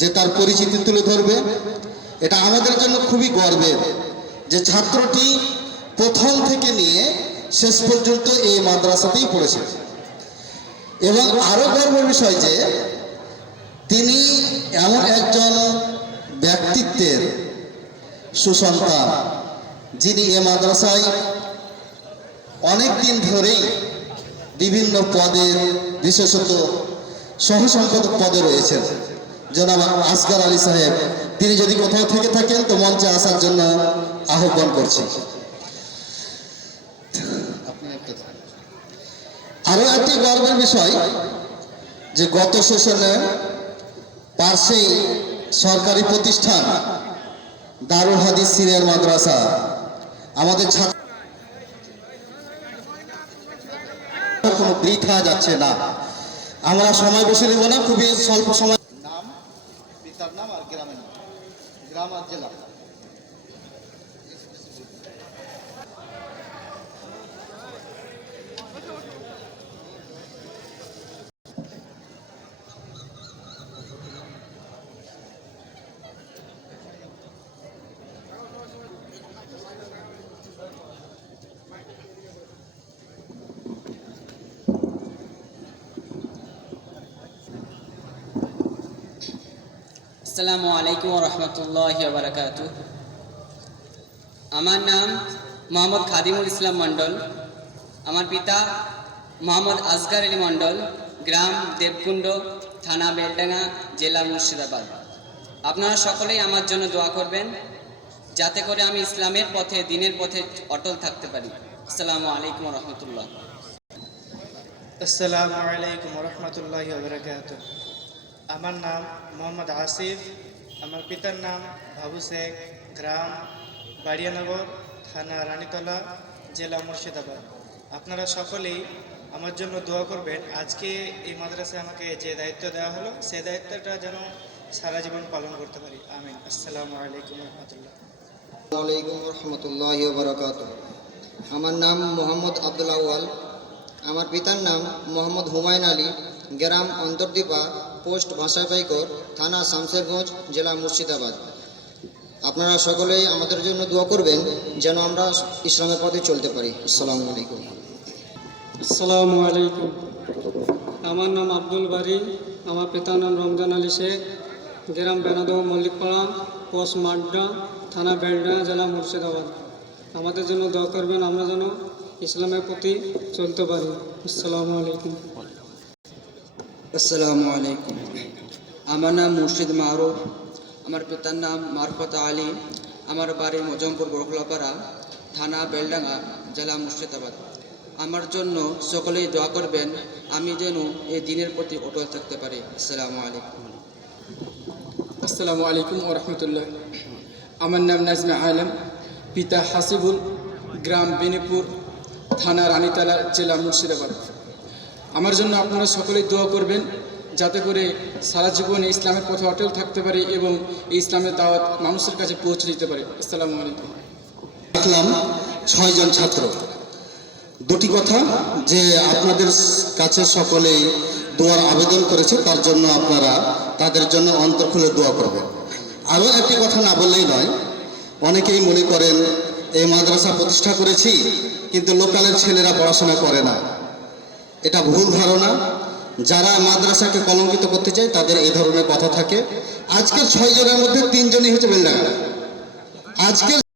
যে তার পরিচিতি তুলে ধরবে। এটা আমাদের জন্য খুবই গর্বের যে ছাত্রটি প্রথম থেকে নিয়ে শেষ পর্যন্ত এই মাদ্রাসাতেই পড়েছে। এবং আরো গর্বের বিষয় যে তিনি এমন একজন ব্যক্তিত্বের সুসন্তান যিনি এ মাদ্রাসায় অনেক দিন ধরেই বিভিন্ন পদে, বিশেষত সহসম্পাদক পদে রয়েছেন। জনাব আসগার আলী সাহেব, তিনি যদি কোথাও থেকে থাকেন তো মঞ্চে আসার জন্য আহ্বান করছি। আরো একটি গর্বের বিষয় যে গত সেশনে পাশেই সরকারি প্রতিষ্ঠান দারুল হাদিস সিনিয়র মাদ্রাসা আমাদের ছাত্র কোনো বৃথা যাচ্ছে না। আমরা সময় বেশি নেব না, খুবই স্বল্প সময়। নাম, পিতার নাম আর গ্রামের নাম, গ্রাম আর জেলা। আসসালামু আলাইকুম ওয়া রাহমাতুল্লাহি ওয়া বারাকাতুহু। আমার নাম মোহাম্মদ খাদিমুল ইসলাম মণ্ডল। আমার পিতা মোহাম্মদ আসগার আলী মণ্ডল, গ্রাম দেবকুণ্ড, থানা বেলডাঙ্গা, জেলা মুর্শিদাবাদ। আপনারা সকলেই আমার জন্য দোয়া করবেন যাতে করে আমি ইসলামের পথে, দ্বীনের পথে অটল থাকতে পারি। আসসালামু আলাইকুম ওয়া রাহমাতুল্লাহ। আসসালামু আলাইকুম ওয়া রাহমাতুল্লাহি ওয়া বারাকাতুহু। আমার নাম মোহাম্মদ আসিফ। আমার পিতার নাম বাবু শেখ, গ্রাম বাড়িয়ানগর, থানা রানীতলা, জেলা মুর্শিদাবাদ। আপনারা সকলেই আমার জন্য দোয়া করবেন আজকে এই মাদ্রাসায় আমাকে যে দায়িত্ব দেওয়া হলো সেই দায়িত্বটা যেন সারা জীবন পালন করতে পারি। আমিন। আসসালামু আলাইকুম রহমতুল্লাহ। ওয়ালাইকুম রহমতুল্লাহি ওয়া বারাকাতুহু। আমার নাম মোহাম্মদ আব্দুল আউয়াল। আমার পিতার নাম মোহাম্মদ হুমায়ুন আলী, গ্রাম অন্তর্দীপা, পোস্ট ভাষাপাইকর, থানা শামশেরগঞ্জ, জেলা মুর্শিদাবাদ। আপনারা সকলেই আমাদের জন্য দোয়া করবেন যেন আমরা ইসলামের পথে চলতে পারি। আসসালামু আলাইকুম। আসসালামু আলাইকুম। আমার নাম আব্দুল বারি। আমার পিতার নাম রমজান আলী শেখ, গ্রাম বেনাদহ মল্লিকপাড়া, পোস্ট মাড্ডা, থানা বেলডাঙ্গা, জেলা মুর্শিদাবাদ। আমাদের জন্য দোয়া করবেন আমরা যেন ইসলামের প্রতি চলতে পারি। আসসালামু আলাইকুম। আসসালামু আলাইকুম। আমার নাম মুর্শিদ মারুফ। আমার পিতার নাম মারফত আলী। আমার বাড়ি মজমপুর বরখলাপাড়া, থানা বেলডাঙ্গা, জেলা মুর্শিদাবাদ। আমার জন্য সকলেই দোয়া করবেন আমি যেন এই দিনের প্রতি অটল থাকতে পারি। আসসালামু আলাইকুম। আসসালামু আলাইকুম ওয়া রাহমাতুল্লাহ। আমার নাম নাজমে আলম, পিতা হাসিবুল, গ্রাম বেনিপুর, থানা রানীতলা, জেলা মুর্শিদাবাদ। আমার জন্য আপনারা সকলেই দোয়া করবেন যাতে করে সারা জীবন ইসলামের পথে অটল থাকতে পারি এবং এই ইসলামের দাওয়াত মানুষের কাছে পৌঁছে দিতে পারি। আসসালামু আলাইকুম। দেখলাম 6 জন ছাত্র। দুটি কথা যে আপনাদের কাছে সকলেই দোয়ার আবেদন করেছে, তার জন্য আপনারা তাদের জন্য অন্তর খুলে দোয়া করবেন। আরও একটি কথা না বললেই নয়, অনেকেই মনে করেন এই মাদ্রাসা প্রতিষ্ঠা করেছি কিন্তু লোকালের ছেলেরা পড়াশোনা করে না। এটা ভুল ধারণা। যারা মাদ্রাসাকে কলঙ্কিত করতে চায় তাদের এই ধরনের কথা থাকে। আজকের 6 জনের মধ্যে 3 জনই হচ্ছে বেলডাঙ্গা। আজকের